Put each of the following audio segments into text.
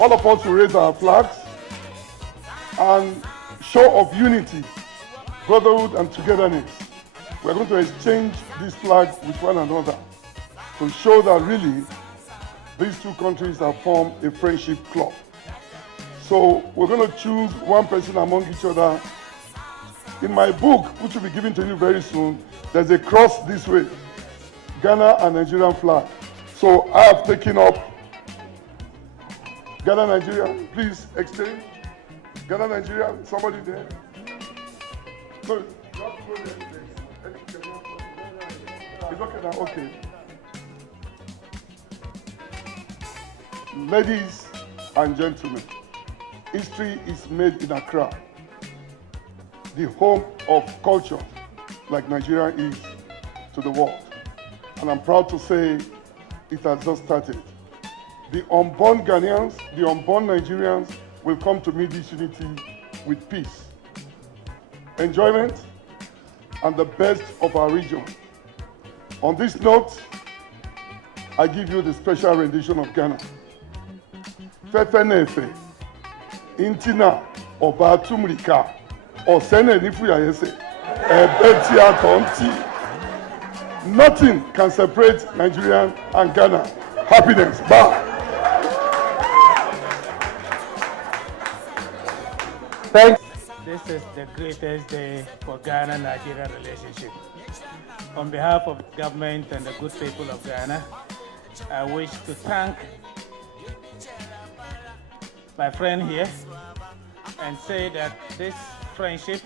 all of us will raise our flags and show of unity, brotherhood, and togetherness. We're going to exchange this flag with one another to show that really these two countries have formed a friendship club. So we're going to choose one person among each other. In my book, which will be given to you very soon, there's a cross this way, Ghana and Nigerian flag. So I have taken up Ghana, Nigeria. Please exchange. Ghana, Nigeria. Somebody there. So, it's okay now. Okay. Ladies and gentlemen, history is made in Accra, the home of culture, like Nigeria is to the world. And I'm proud to say it has just started. The unborn Ghanaians, the unborn Nigerians will come to meet this unity with peace, enjoyment, and the best of our region. On this note, I give you the special rendition of Ghana. Fefe nefe, intina oba tumrika, osene nifuya yese, ebeti atonti. Nothing can separate Nigeria and Ghana. Happiness. Bye. Thanks. This is the greatest day for Ghana-Nigeria relationship. On behalf of the government and the good people of Ghana, I wish to thank my friend here and say that this friendship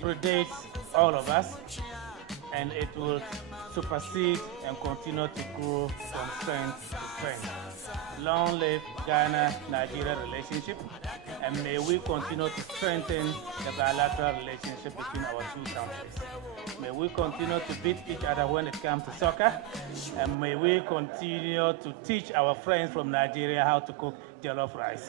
predates all of us, and it will supersede and continue to grow from strength to strength. Long live Ghana-Nigeria relationship, and may we continue to strengthen the bilateral relationship between our two countries. May we continue to beat each other when it comes to soccer, and may we continue to teach our friends from Nigeria how to cook jollof rice.